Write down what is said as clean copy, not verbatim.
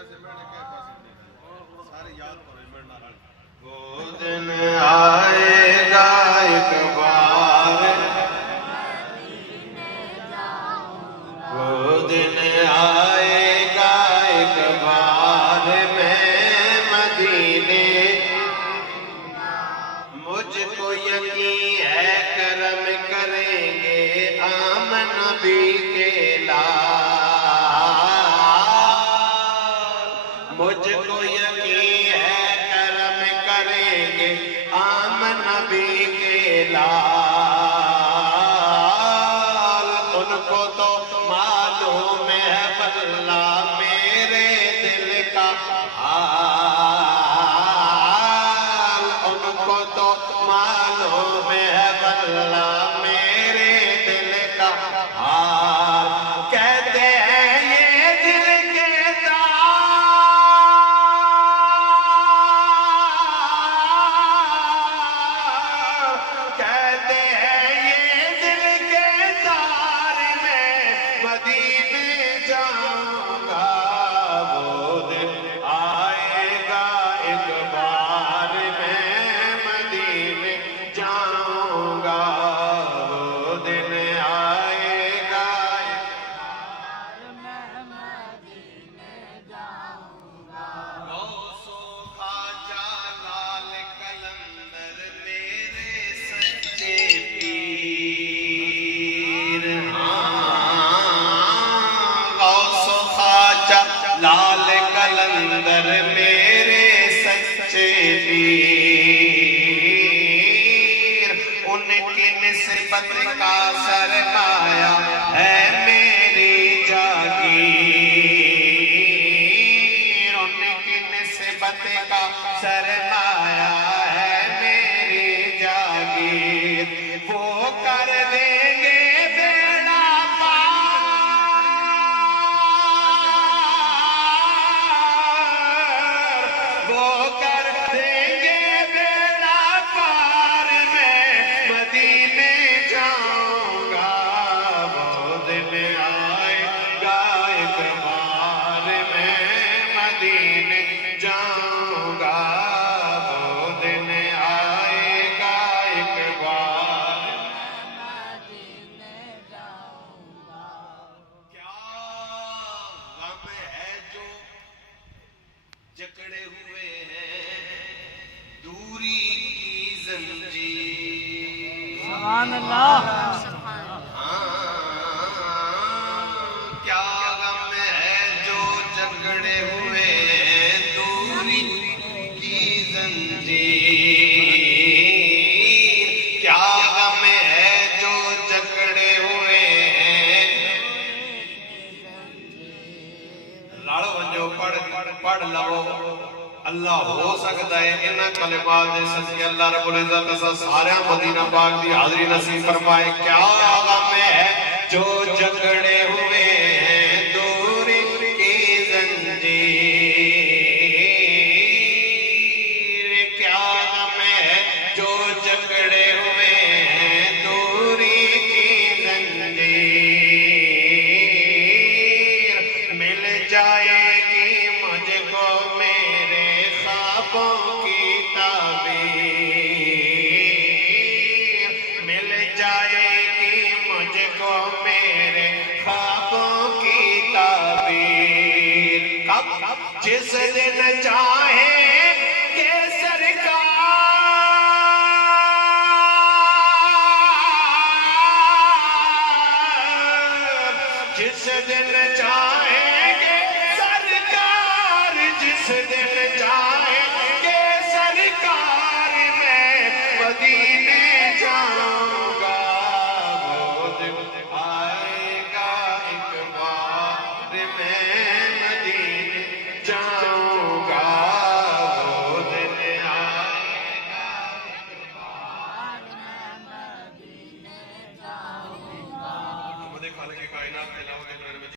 وہ دن آئے گا ایک بار، وہ دن آئے گا ایک بار، میں مدینے مجھ کو یقین ہے کرم کریں گے آمن نبی کے لال، مجھ کو یقین ہے کرم کریں گے آمن نبی کے لال، ان کو تو معلوم ہے واللہ میرے دل کا حال، ان کو تو معلوم ہے واللہ میرے دل کا حال، کہتے ہیں یہ دل کے تار، کہتے ہیں یہ دل کے تار، میں مدینے جاؤں گا، وہ دن آئے گا ایک بار، میں مدینے جاؤں گا، وہ دن آئے گا غوث و خواجہ لال قلندر میرے سچے پیر، غوث و خواجہ لال قلندر میرے سچے پیر، ان کی نسبت کا سرمایہ ہے میری جاگیر، ان کی نسبت کا سرمایہ ہے میری جاگیر، وہ کر دیں گے بیڑا پار، وہ کر دیں گے بیڑا پار، میں مدینے جاؤں گا، وہ دن آئے گا ایک بار، میں مدینے جاؤں گا، وہ دن آئے گا ایک بار، کیا غم ہے جو جکڑے ہوئے ہیں دوری کی زنجیر، سبحان اللہ، کیا غم ہے جو جکڑے ہوئے ہیں دوری کی زنجیر، کیا غم ہے جو جکڑے ہوئے ہیں، لاڑو ونجو پڑھ لو، اللہ ہو سکتا ہے انہاں کلمات دے صدقے اللہ رب العزت اساں سارے مدینہ پاک دی حاضری نصیب فرمائے، کیا غم ہے جو جکڑے ہوئے ہیں دوری کی زنجیر، کیا غم ہے جو جکڑے ہوئے ہیں دوری کی زنجیر، مل جائے گی مجھ کو میرے خوابوں کی تعبیر، مل جائے گی مجھ کو میرے خوابوں کی تعبیر، کب جس دن چاہیں کہ سرکار، جس دن چاہیں گے سرکار، جس دن چاہیں گے سرکار، میں مدینے جاؤں گا، وہ دن آئے گا ایک بار، میں